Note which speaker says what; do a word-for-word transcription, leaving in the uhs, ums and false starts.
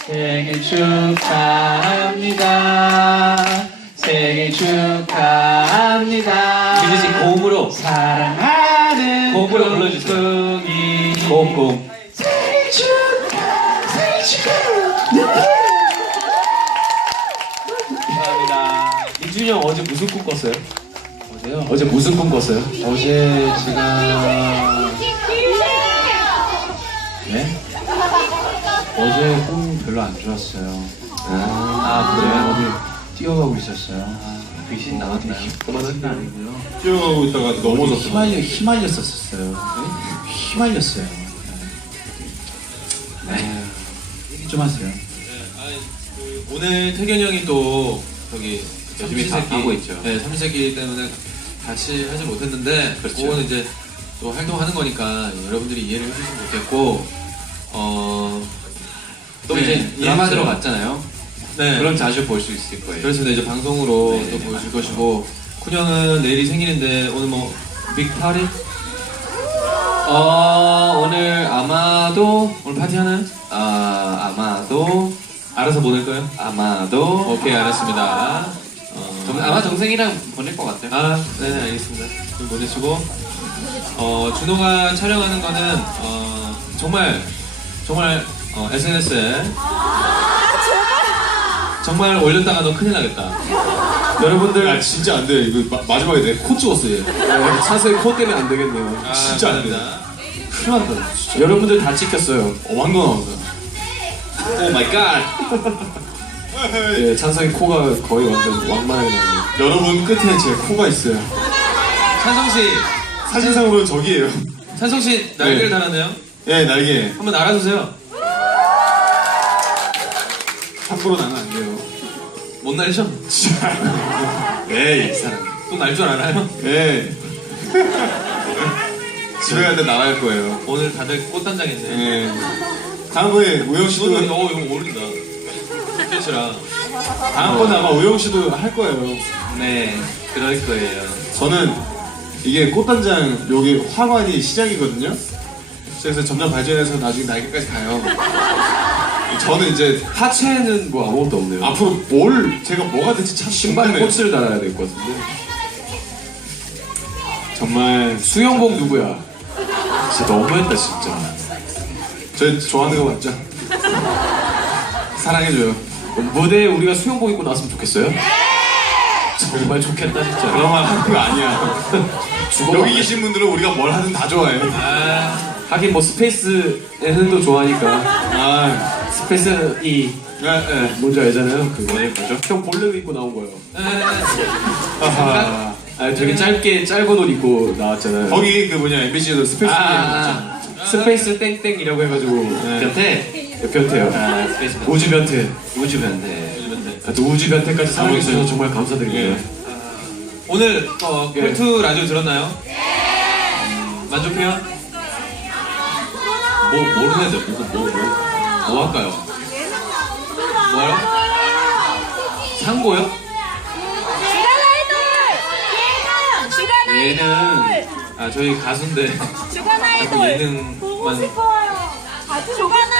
Speaker 1: 생일 축하합니다. 생일 축하합니다.
Speaker 2: 민지 씨 고음으로
Speaker 1: 사랑하는
Speaker 2: 고음으로 불러주세요.
Speaker 1: 꿍꿍이
Speaker 2: 고음 고음.
Speaker 1: 생일 축하 생일 축하.
Speaker 2: 감사합니다. 이준이 형 어제 무슨 꿈 꿨어요?
Speaker 1: 어제요?
Speaker 2: 어제 무슨 꿈 꿨어요?
Speaker 1: 어제 제가 네? 어제 꿈이 별로 안 좋았어요.
Speaker 2: 아,
Speaker 1: 그래요?
Speaker 2: 그래요?
Speaker 1: 어디 뛰어가고 있었어요.
Speaker 2: 귀신 나왔나요?
Speaker 1: 그만한 아니고요.
Speaker 3: 뛰어가고 있다가 넘어졌어.
Speaker 1: 휘말려 휘말렸었어요. 휘말렸어요. 네. 얘기 좀 하세요.
Speaker 3: 오늘 태견이 형이 또 저기 열심히 다
Speaker 2: 삼시세끼.
Speaker 3: 하고 있죠. 네, 삼시세끼 때문에 같이 하지 못했는데
Speaker 2: 그렇죠.
Speaker 3: 그거는 이제 또 활동하는 거니까 여러분들이 이해를 해주시면 좋겠고 어...
Speaker 2: 또
Speaker 3: 네,
Speaker 2: 이제 드라마
Speaker 3: 이해했어요.
Speaker 2: 들어갔잖아요.
Speaker 3: 네.
Speaker 2: 그럼 자주 볼 수 있을 거예요.
Speaker 3: 그렇습니다. 이제 방송으로
Speaker 2: 네,
Speaker 3: 또
Speaker 2: 네,
Speaker 3: 보여줄
Speaker 2: 맞아요.
Speaker 3: 것이고 쿤형은 내일이 생일인데 오늘 뭐 빅파리?
Speaker 2: 어 오늘 아마도
Speaker 3: 오늘 파티 하나요?
Speaker 2: 아 아마도
Speaker 3: 알아서 보낼 거예요?
Speaker 2: 아마도
Speaker 3: 오케이 알았습니다. 어...
Speaker 2: 정, 아마 정생이랑 보낼 것 같아요.
Speaker 3: 아, 네, 알겠습니다. 좀 보내시고, 어, 준호가 촬영하는 거는, 어, 정말, 정말, 어, 에스엔에스에, 정말 올렸다가 너 큰일 나겠다. 여러분들,
Speaker 4: 아 진짜 안 돼. 이거 마, 마지막에 내 코 찍었어 얘.
Speaker 2: 차서의 코 때문에 안 되겠네요.
Speaker 3: 아,
Speaker 4: 진짜 안 돼.
Speaker 3: 감사합니다.
Speaker 4: 큰일 난다. 진짜.
Speaker 2: 여러분들 다 찍혔어요.
Speaker 4: 어망 거 나온다.
Speaker 3: 오 마이 갓!
Speaker 2: 예, 찬성이 코가 거의 완전 왕만하게 나요.
Speaker 4: 여러분 끝에 제 코가 있어요.
Speaker 3: 찬성씨,
Speaker 4: 사진상으로 저기예요.
Speaker 3: 찬성씨, 날개를
Speaker 4: 네.
Speaker 3: 달았네요?
Speaker 4: 예 날개.
Speaker 3: 한번 날아주세요.
Speaker 4: 함부로 나면 안 돼요.
Speaker 3: 못 날죠?
Speaker 4: 에이 이 사람.
Speaker 3: 또 날 줄 알아요?
Speaker 4: 예. 집에 갈 때 나갈 거예요.
Speaker 3: 오늘 다들 꽃단장 했네.
Speaker 4: 예. 다음번에 우영 씨도
Speaker 3: 이거는, 어, 이거 모른다. 팬시라.
Speaker 4: 다음번에 아마 우영 씨도 할 거예요.
Speaker 2: 네, 그럴 거예요.
Speaker 4: 저는 이게 꽃단장 여기 화관이 시작이거든요. 그래서 점점 발전해서 나중에 날개까지 가요. 저는 이제
Speaker 2: 하체는 뭐 아무것도 없네요.
Speaker 4: 앞으로 뭘 제가 뭐가 될지 참
Speaker 2: 신발에
Speaker 4: 궁금해요.
Speaker 2: 꽃을 달아야 될 것 같은데.
Speaker 4: 정말
Speaker 2: 수영복 누구야? 진짜 너무했다 진짜.
Speaker 4: 저 좋아하는 거 맞죠? 사랑해줘요.
Speaker 2: 무대에 우리가 수영복 입고 나왔으면 좋겠어요? 정말 좋겠다 진짜.
Speaker 4: 그런 말 하는 거 아니야.
Speaker 2: 죽어.
Speaker 4: 여기 계신 분들은 우리가 뭘 하든 다 좋아해.
Speaker 3: 아,
Speaker 2: 하긴 뭐 스페이스에는 또 좋아하니까.
Speaker 4: 아,
Speaker 2: 스페이스 E
Speaker 4: 예, 예.
Speaker 2: 뭔지 알잖아요. 그거 뭐죠? 형 볼레 입고 나온 거예요.
Speaker 4: 아하.
Speaker 2: 아 되게 짧게 짧은 옷 입고 나왔잖아요.
Speaker 4: 거기 그 뭐냐 엠비씨에도 스페이스
Speaker 2: 아,
Speaker 4: 아,
Speaker 2: 아, 아. 스페이스 땡땡이라고 해가지고
Speaker 4: 네.
Speaker 2: 변태 변태요.
Speaker 3: 아, 스페이스
Speaker 2: 우주 변태.
Speaker 3: 우주 변태. 우주 변태.
Speaker 2: 아, 또 우주 변태까지 사랑해 주셔서 정말 감사드립니다.
Speaker 4: 예.
Speaker 3: 오늘 어,
Speaker 2: 예.
Speaker 3: 콜투 라디오 들었나요? 음, 만족해요? 뭐 뭐를 해야 돼? 뭐, 뭐, 뭐, 뭐 할까요? 뭐요? 상고요?
Speaker 5: 주간
Speaker 3: 예능. 아 저희 가수인데
Speaker 5: 주간
Speaker 3: 자꾸
Speaker 5: 아이돌
Speaker 3: 예능만
Speaker 5: 보고 싶어요. 주간